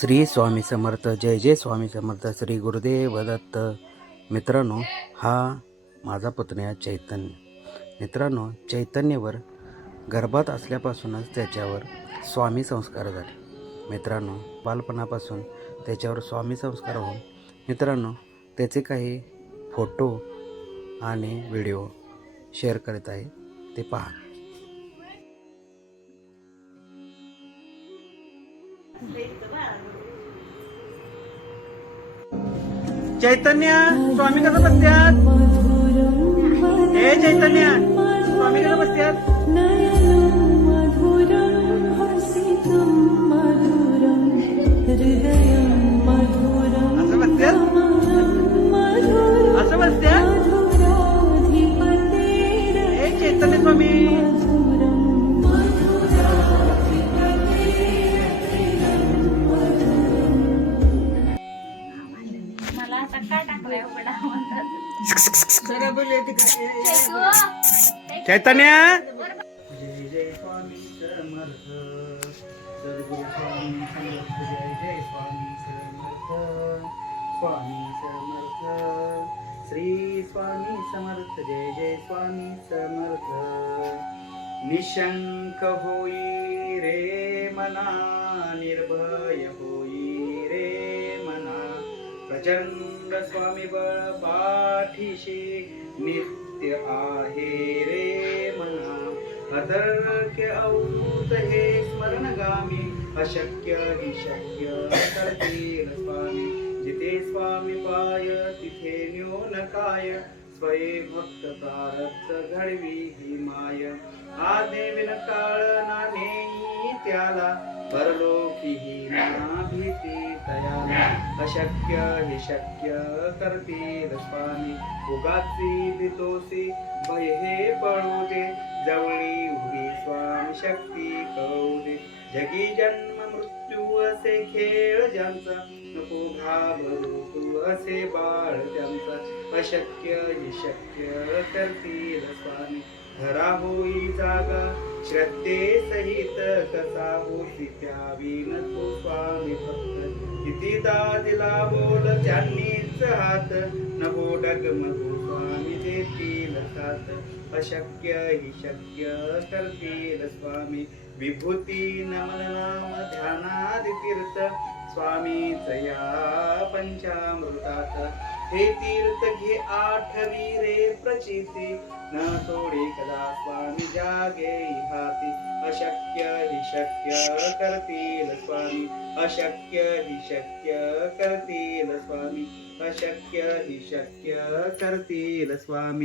श्री स्वामी समर्थ. जय जय स्वामी समर्थ. श्री गुरुदेव दत्त. मित्रांनो, हा माझा पुतण्या चैतन्य. मित्रांनो, चैतन्यवर गर्भात असल्यापासूनच त्याच्यावर स्वामी संस्कार झाले. मित्रांनो, बालपणापासून त्याच्यावर स्वामी संस्कार होऊन मित्रांनो त्याचे काही फोटो आणि व्हिडिओ शेअर करत आहे, ते पहा. चैतन्य स्वामी कसं बसत्यात? हे चैतन्य स्वामी कसं बसत्यात? असं बसत्यात? असं बसत्यात? हे चैतन्य स्वामी मला आता काय टाकलंय उघडा म्हणतात. चैतन्य. जय जय स्वामी समर्थ. सद्गुरु स्वामी समर्थ. जय जय स्वामी समर्थ. स्वामी समर्थ. श्री स्वामी समर्थ. जय जय स्वामी समर्थ. निशंक होई रे मना, निर्भय होई रे मना, प्रचंड स्वामी बळ पाठीशी नित्य आहे रे मना. अतर्क्य अवधूत हे स्मरणगामी, अशक्य हि शक्य करतील स्वामी. जिथे स्वामी पाय तिथे न्यून काय, स्वये भक्त प्रारब्ध घडवी ही माय. आदेविन काळ ना नेई त्याला, परलोकी ही ना भीती तयाला. अशक्य हि शक्य करतील स्वामी. उगाची भीतोसी भय हे पळू दे, जवळी उभी स्वामी शक्ती कळू दे. जगी जन्म मृत्यू असे खेळ ज्यांचा, नको घाबरू तू असे बाळ त्यांचा. अशक्य हि शक्य करतील स्वामी. धरा होई जागा श्रद्धे सहित, कसा होती त्याविन तो स्वामी भक्त. कितीदा दिला बोल त्यांनीच हात, नको डगमगू स्वामी देतील साथ. अशक्य हि शक्य करतील स्वामी. विभूती नमन नाम ध्यानादि तीर्थ, स्वामीच या पंचामृतात. हे तीर्थ घे आठवी रे प्रचिती, न सोडे कदा स्वामी जागे हाती. अशक्य हि शक्य करतील स्वामी. अशक्य हि शक्य करतील स्वामी. अशक्य हि शक्य करतील स्वामी.